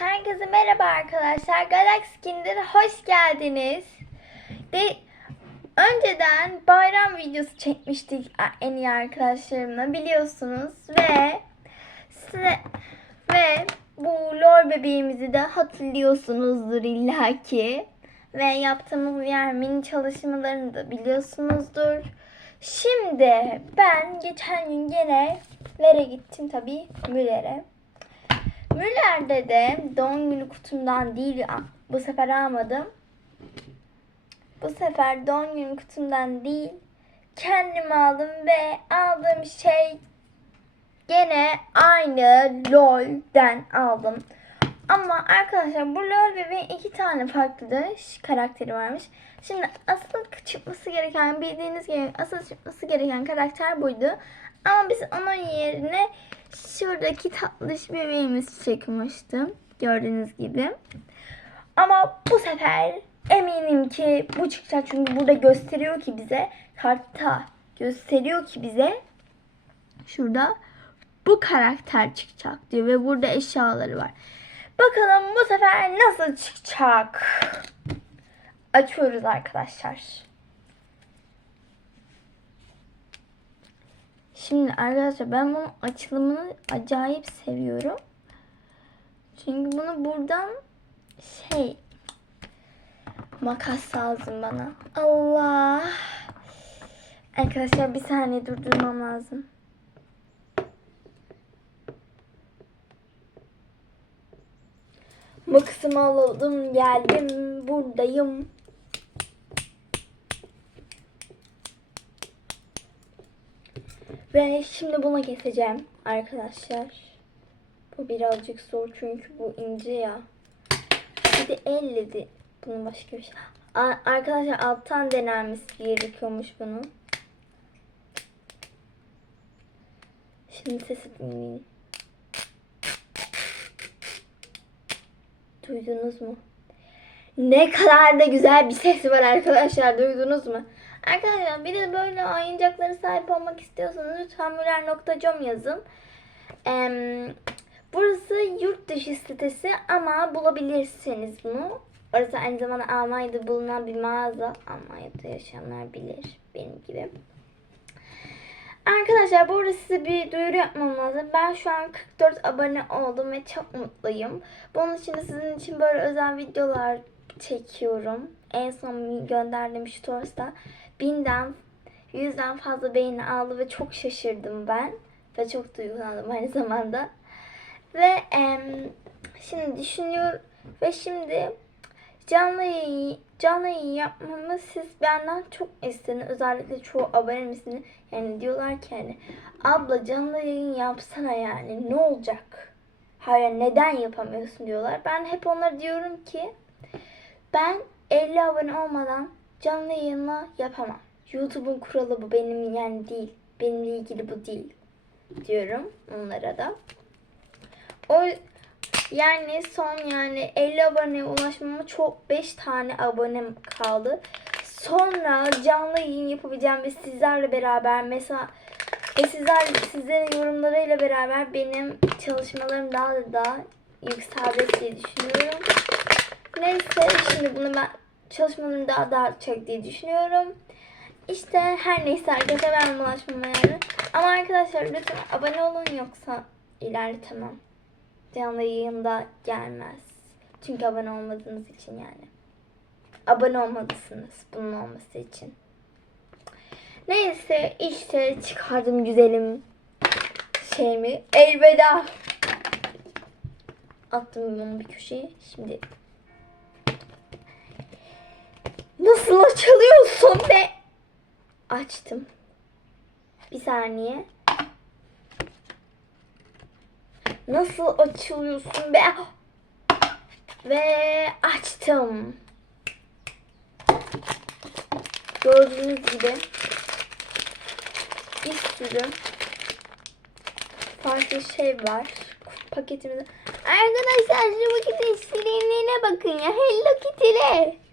Herkese merhaba arkadaşlar. Galaxy Skin'de hoş geldiniz. De önceden bayram videosu çekmiştik en iyi arkadaşlarımla biliyorsunuz ve size ve bu lor bebeğimizi de hatırlıyorsunuzdur illaki ve yaptığımız diğer mini çalışmalarını da biliyorsunuzdur. Şimdi ben geçen gün gene Lere gittim tabii Müller'e. Müller'de de doğum günü kutumdan değil bu sefer almadım. Bu sefer doğum günü kutumdan değil kendim aldım ve aldığım şey gene aynı LOL'den aldım. Ama arkadaşlar bu LOL bebeğin iki tane farklı karakteri varmış. Şimdi asıl çıkması gereken bildiğiniz gibi asıl çıkması gereken karakter buydu. Ama biz onun yerine şuradaki tatlış bebeğimiz çıkmıştı. Gördüğünüz gibi. Ama bu sefer eminim ki bu çıkacak. Çünkü burada gösteriyor ki bize kartta gösteriyor ki bize şurada bu karakter çıkacak diyor ve burada eşyaları var. Bakalım bu sefer nasıl çıkacak? Açıyoruz arkadaşlar. Şimdi arkadaşlar ben bunun açılımını acayip seviyorum. Çünkü bunu buradan şey makas lazım bana. Allah. Arkadaşlar bir saniye durdurmam lazım. Makasımı aldım geldim buradayım. Ve şimdi bunu keseceğim arkadaşlar. Bu birazcık zor çünkü bu ince ya. Bir de elle de bunun başka bir şey. Arkadaşlar alttan denenmesi gerekiyormuş bunun. Şimdi sesi dinleyin. Duydunuz mu? Ne kadar da güzel bir ses var arkadaşlar. Duydunuz mu? Arkadaşlar bir de böyle oyuncaklara sahip olmak istiyorsanız lütfen müller.com yazın. Ee, burası yurt dışı sitesi ama bulabilirsiniz bunu. Orası aynı zamanda Almanya'da bulunan bir mağaza. Almanya'da yaşayanlar bilir benim gibi. Arkadaşlar bu arada size bir duyuru yapmam lazım. Ben şu an 44 abone oldum ve çok mutluyum. Bunun için de sizin için böyle özel videolar çekiyorum. En son gönderdiğim Story's'ta binden yüzden fazla beğeni aldı ve çok şaşırdım ben. Ve çok duygulandım aynı zamanda. Ve em, şimdi düşünüyorum ve şimdi canlı yayın, canlı yayın yapmamı siz benden çok istediniz. Özellikle çoğu abonemizin yani diyorlar ki hani abla canlı yayın yapsana yani ne olacak? Hayır neden yapamıyorsun diyorlar. Ben hep onlara diyorum ki ben 50 abone olmadan canlı yayınla yapamam. YouTube'un kuralı bu benim yani değil. Benimle ilgili bu değil diyorum onlara da. O yani son yani 50 aboneye ulaşmama çok 5 tane abonem kaldı. Sonra canlı yayın yapabileceğim ve sizlerle beraber mesela ve sizler sizlerin yorumlarıyla beraber benim çalışmalarım daha da daha yükselecek diye düşünüyorum. Neyse şimdi bunu ben çalışmalarımı daha da artacak diye düşünüyorum. İşte her neyse arkadaşlar ben ulaşmama yani. Ama arkadaşlar lütfen abone olun yoksa ilerletemem. Canlı yayında gelmez. Çünkü abone olmadığınız için yani. Abone olmalısınız bunun olması için. Neyse işte çıkardım güzelim şeyimi. Elveda. Attım bunu bir köşeye. Şimdi Nasıl açılıyorsun be? Açtım. Bir saniye. Nasıl açılıyorsun be? Ve açtım. Gördüğünüz gibi bir sürü farklı şey var paketimizde. Arkadaşlar şu paketin şirinliğine bakın ya. Hello Kitty'le.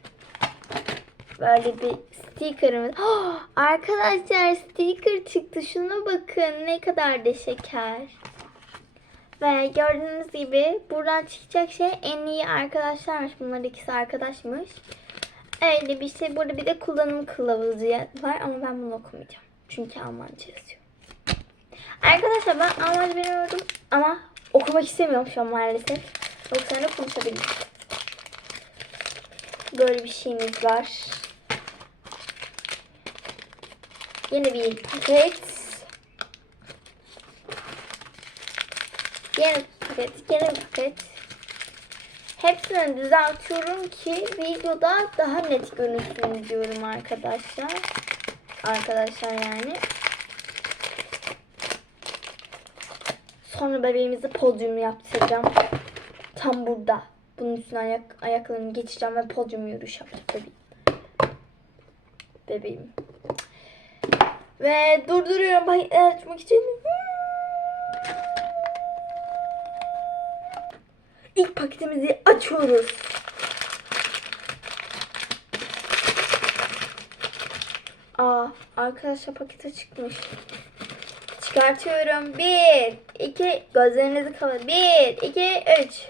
Böyle bir stickerımız. Oh, arkadaşlar sticker çıktı. Şuna bakın ne kadar da şeker. Ve gördüğünüz gibi buradan çıkacak şey en iyi arkadaşlarmış. Bunlar ikisi arkadaşmış. Öyle bir şey. Burada bir de kullanım kılavuzu var ama ben bunu okumayacağım. Çünkü Almanca yazıyor. Arkadaşlar ben Almanca bilmiyordum ama okumak istemiyorum şu an maalesef. Yoksa ne konuşabilirim. Böyle bir şeyimiz var. Yeni bir paket. Yeni paket, yeni paket. Hepsini düzeltiyorum ki videoda daha net görünsün diyorum arkadaşlar. Arkadaşlar yani. Sonra bebeğimizi podyum yaptıracağım. Tam burada. Bunun üstüne ayak, ayaklarını geçeceğim ve podyum yürüyüş yapacak bebeğim. Bebeğim. Ve durduruyorum paketleri açmak için. İlk paketimizi açıyoruz. Aa, arkadaşlar pakete çıkmış. Çıkartıyorum. Bir, iki, gözlerinizi kapatın. Bir, iki, üç.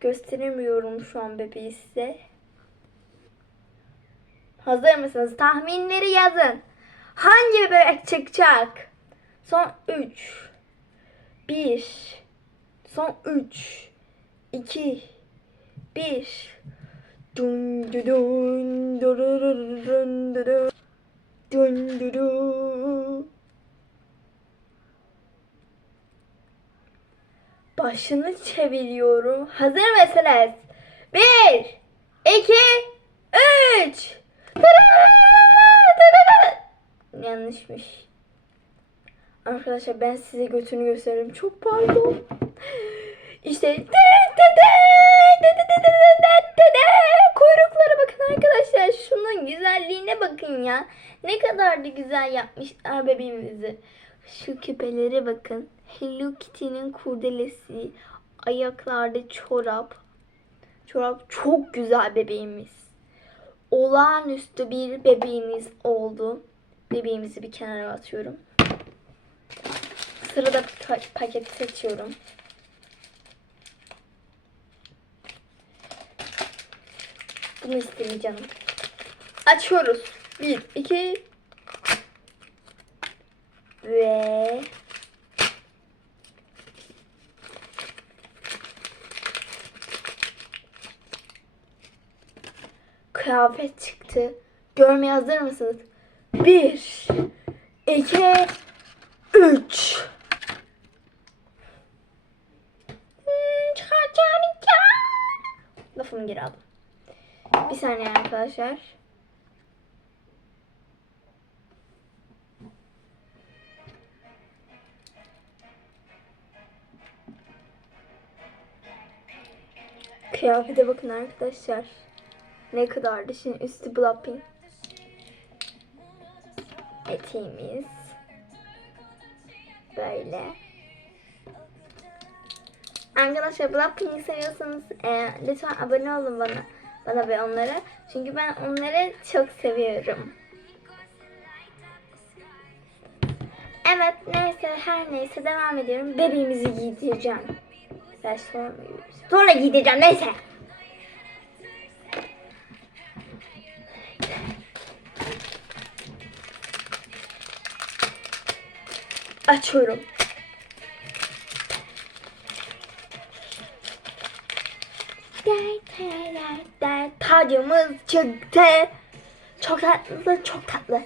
Gösteremiyorum şu an bebeği size. Hazır mısınız? Tahminleri yazın. Hangi bebek çıkacak? Son 3 1 Son 3 2 1 Dun dun dun dun dun dun dun dun dun. Başını çeviriyorum. Hazır mısınız? 1 2 3 Yanlışmış. Arkadaşlar ben size götünü gösteririm. Çok pardon. İşte kuyruklara bakın arkadaşlar. Şunun güzelliğine bakın ya. Ne kadar da güzel yapmışlar bebeğimizi. Şu küpelere bakın. Hello Kitty'nin kurdelesi. Ayaklarda çorap. Çorap çok güzel bebeğimiz. Olağanüstü bir bebeğimiz oldu. Bebeğimizi bir kenara atıyorum. Sırada pa- paketi seçiyorum. Bunu istedim canım. Açıyoruz. Bir, iki ve kıyafet çıktı. Görmeye hazır mısınız? Bir, iki, üç. Hmm, çıkaracağım ya. Lafımı geri aldım. Bir saniye arkadaşlar. Kıyafete bakın arkadaşlar. Ne kadardı şimdi üstü Blackpink. Eteğimiz. Böyle. Arkadaşlar Blackpink'i seviyorsanız e, lütfen abone olun bana. Bana ve onlara. Çünkü ben onları çok seviyorum. Evet neyse her neyse devam ediyorum. Bebeğimizi giydireceğim. Ben sonra, sonra giydireceğim neyse. Açıyorum. Tacımız çıktı. Çok tatlı, çok tatlı.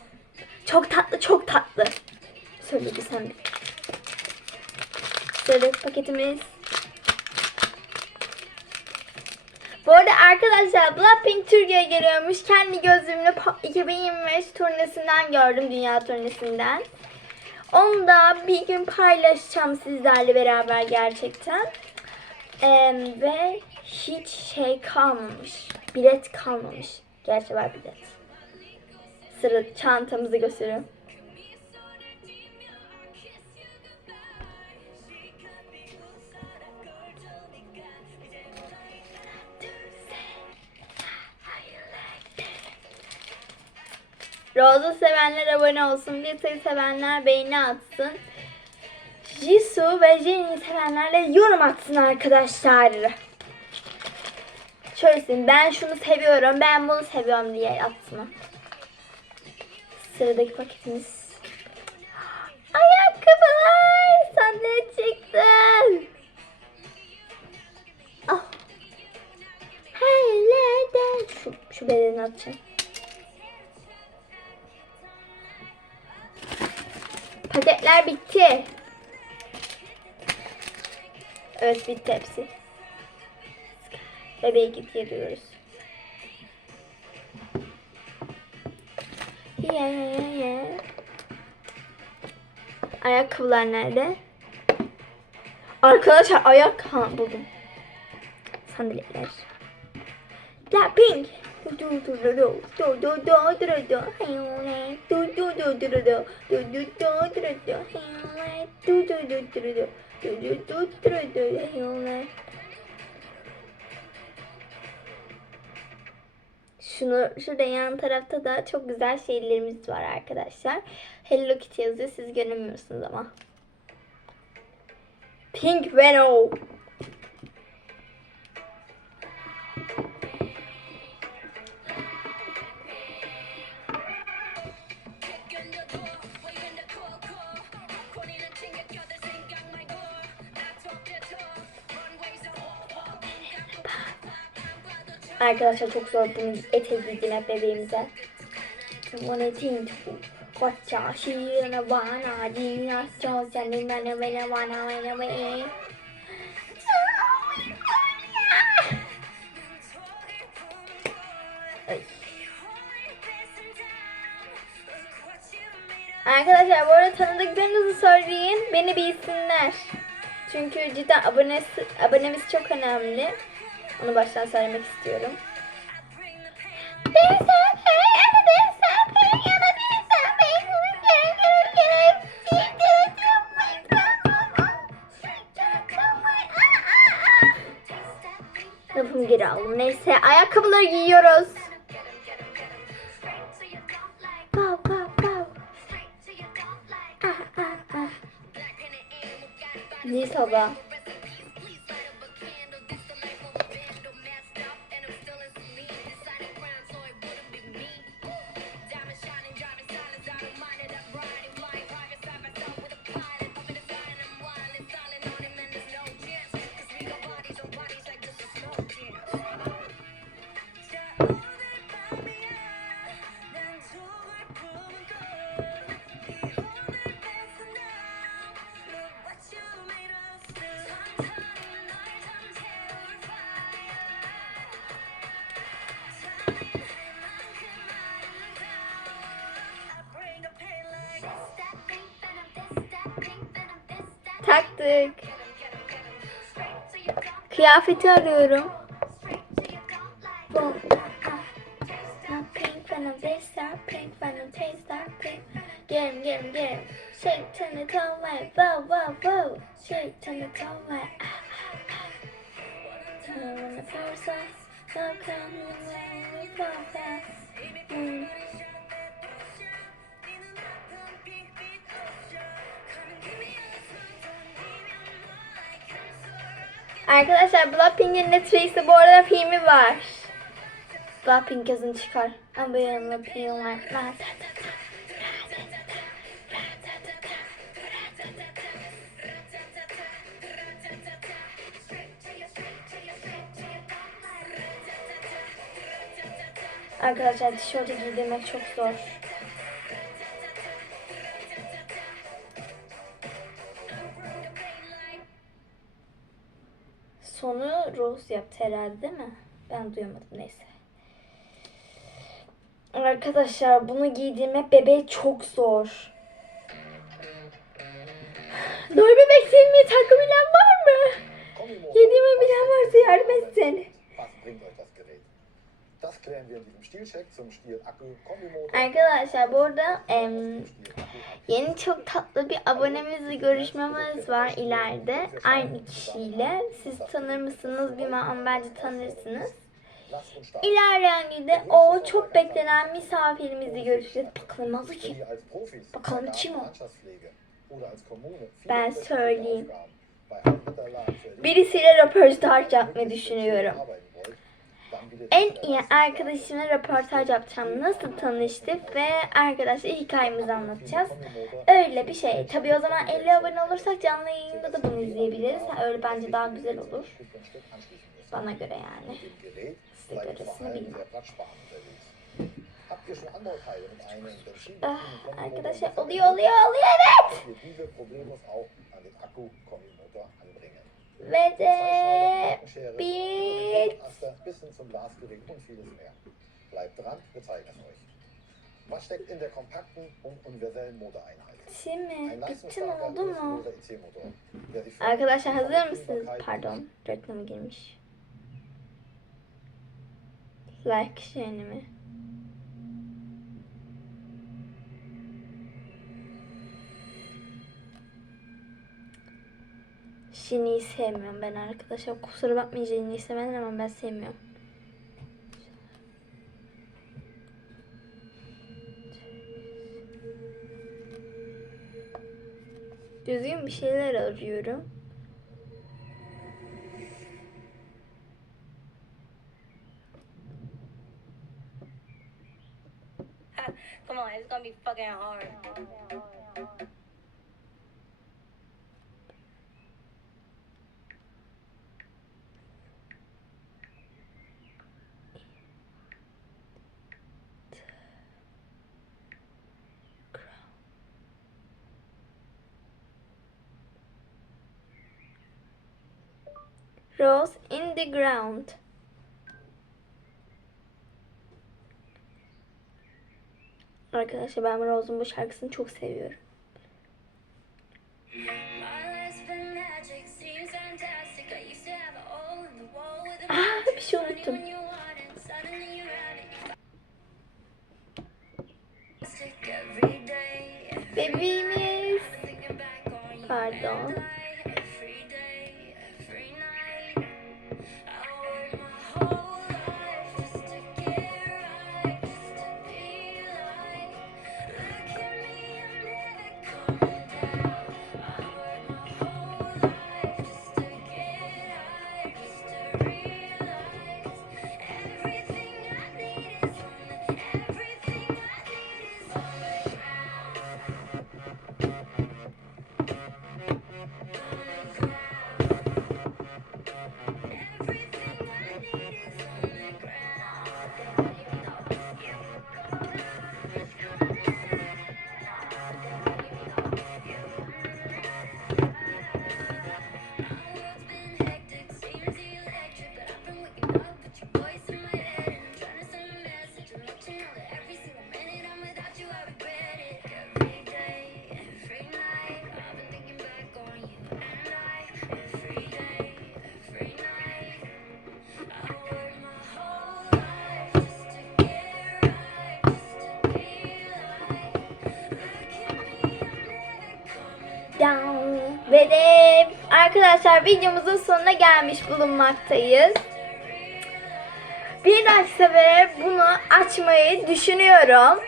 Çok tatlı, çok tatlı. Söyle bir sen bir. Sıradaki paketimiz. Bu arada arkadaşlar Blackpink Türkiye'ye geliyormuş. Kendi gözümle pa- 2025 turnesinden gördüm. Dünya turnesinden. Onu da bir gün paylaşacağım sizlerle beraber gerçekten. Ee, ve hiç şey kalmamış. Bilet kalmamış. Gerçi var bilet. Sıra çantamızı gösteriyorum. Rose'u sevenler abone olsun. Lita'yı sevenler beğeni atsın. Jisoo ve Jennie'yi sevenlerle yorum atsın arkadaşlar. Şöyle söyleyeyim, ben şunu seviyorum, ben bunu seviyorum diye atsın. Sıradaki paketimiz. Ayakkabılar! Sandalye çıktı. Ah. Hayırlarda. Şu, şu bedeni atacağım. Paketler bitti. Evet bitti hepsi. Bebeğe git geliyoruz. Yeah, yeah, yeah. Ayakkabılar nerede? Arkadaşlar ayak ha buldum. Sandaletler. Blackpink. Du du du du du du du du du du du du şunu, şurada yan tarafta da çok güzel şeylerimiz var arkadaşlar. Hello Kitty yazıyor. Siz göremiyorsunuz ama. Pink Venom. Arkadaşlar çok zor bunu etek giydirmek bebeğimize. Bana tin Koça şiirine bana dünya sözlerin bana bana bana bana bana Ay. Arkadaşlar bu arada tanıdıklarınızı söyleyin. Beni bilsinler. Çünkü cidden abonesi, abonemiz çok önemli. Onu baştan söylemek istiyorum. Lafımı geri aldım. Neyse ayakkabıları giyiyoruz. Pow, pow, Kıyafeti arıyorum. Bu. Gelin gelin gelin. Shake turn the cold light. Whoa whoa whoa. Shake turn the cold light. Turn on the first light. Stop coming when you fall fast. Arkadaşlar Blackpink'in Netflix'te bu arada filmi var. Blackpink yazın çıkar. Ama yanına film var. Arkadaşlar tişörtü giydirmek çok zor. Sonu Rose yaptı herhalde değil mi? Ben duyamadım neyse. Arkadaşlar bunu giydirmek bebeğe çok zor. Doğru bebek senin bir takım bilen var mı? Yediğimi bilen varsa yardım etsin. Arkadaşlar burada em, yeni çok tatlı bir abonemizle görüşmemiz var ileride. Aynı kişiyle. Siz tanır mısınız bilmem bence tanırsınız. İlerleyen günde o çok beklenen misafirimizle görüşeceğiz. Bakalım adı kim? Bakalım kim o? Ben söyleyeyim. Birisiyle röportaj yapmayı düşünüyorum. En iyi arkadaşımla röportaj yapacağım. Nasıl tanıştık ve arkadaşlar hikayemizi anlatacağız. Öyle bir şey. Tabii o zaman 50 abone olursak canlı yayında da bunu izleyebiliriz. Öyle bence daha güzel olur. Bana göre yani. Size göresini bilmem. Ah, arkadaşlar oluyor oluyor oluyor evet. Ve de bir... Was steckt in der kompakten und universellen Modeeinheit? Şimdi bittim oldu mu? Arkadaşlar hazır mısınız? Pardon reklamı girmiş. Like şeyini mi? Jenny'i sevmiyorum ben arkadaşlar. Kusura bakmayın Jenny'i sevenler ama ben sevmiyorum. Düzgün bir şeyler arıyorum. Come on, it's gonna be fucking hard. grows in the ground. Arkadaşlar ben Rose'un bu şarkısını çok seviyorum. Aa, bir şey unuttum. Ve de arkadaşlar videomuzun sonuna gelmiş bulunmaktayız. Bir dahaki sefere bunu açmayı düşünüyorum.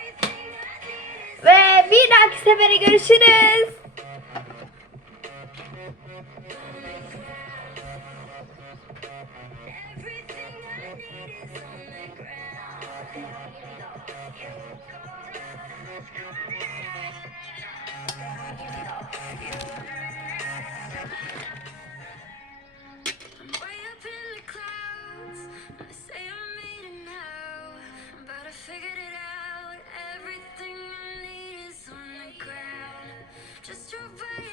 Ve bir dahaki sefere görüşürüz. just a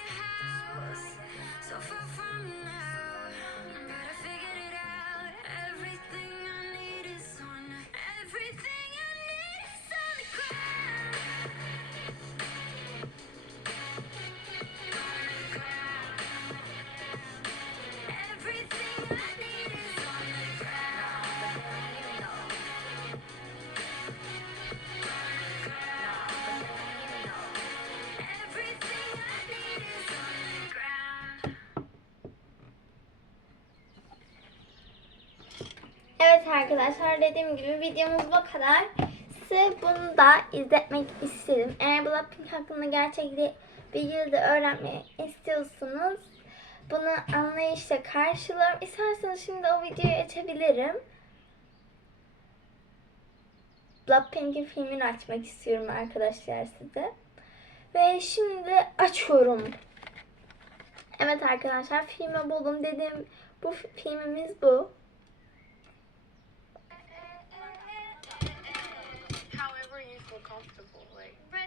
arkadaşlar dediğim gibi videomuz bu kadar. Size bunu da izletmek istedim. Eğer Blackpink hakkında gerçek bilgileri de öğrenmek istiyorsanız bunu anlayışla karşılarım. İsterseniz şimdi o videoyu açabilirim. Blackpink'in filmini açmak istiyorum arkadaşlar size. Ve şimdi açıyorum. Evet arkadaşlar filmi buldum dedim. Bu filmimiz bu.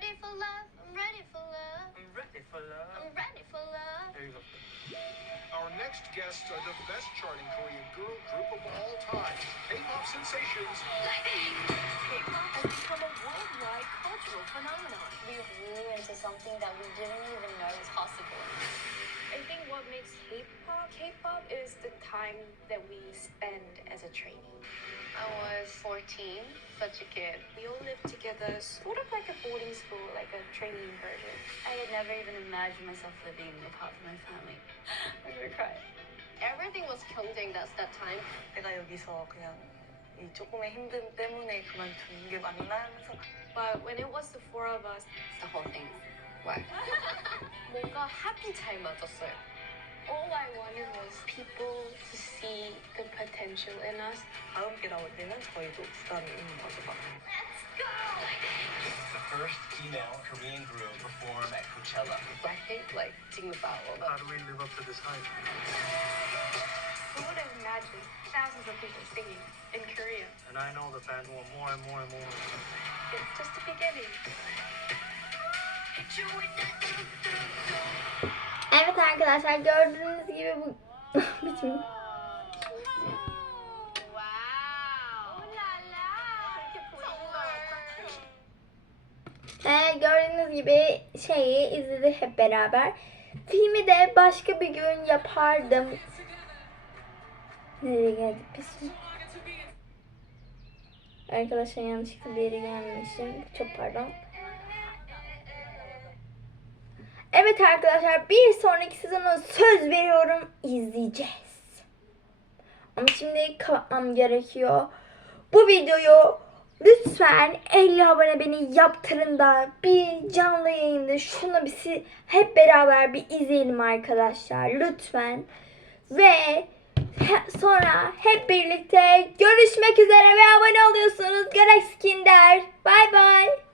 Ready for love, I'm ready for love, I'm ready for love. I'm ready for love. There you go. Our next guests are the best charting Korean girl group of all time, K-pop sensations K-pop has become a worldwide cultural phenomenon. We grew into something that we didn't even know was possible. I think what makes K-pop K-pop is the time that we spend as a trainee. I was 14, such a kid. We all lived together, sort of like a boarding school, like a training version. I had never even imagined myself living apart from my family. I'm gonna cry. Everything was 경쟁 that's that time. 내가 여기서 그냥 이 조금의 힘듦 때문에 그만둔 게 맞나 하면서 But when it was the four of us, It's the whole thing. Why? 뭔가 합이 잘 맞았어요. all I wanted was people to see the potential in us. 다음 게 나올 때는 저희도 부담이 있는 거죠. 막. the first female Korean group perform at Coachella. Blackpink, like, 지금 about all How that. do we live up to this hype? Who would have imagined thousands of people singing in Korea? And I know the fans want more and more and more. It's just the beginning. Evet arkadaşlar gördüğünüz gibi bu biçim. Ve gördüğünüz gibi şeyi izledik hep beraber. Filmi de başka bir gün yapardım. Nereye geldik biz? Arkadaşlar yanlışlıkla bir yere gelmişim. Çok pardon. Evet arkadaşlar bir sonraki sezonu söz veriyorum izleyeceğiz. Ama şimdi kapatmam gerekiyor. Bu videoyu lütfen 50 abone beni yaptırın da bir canlı yayında şunu bir hep beraber bir izleyelim arkadaşlar lütfen. Ve sonra hep birlikte görüşmek üzere ve abone oluyorsunuz. Gerek Skinder. Bay bay.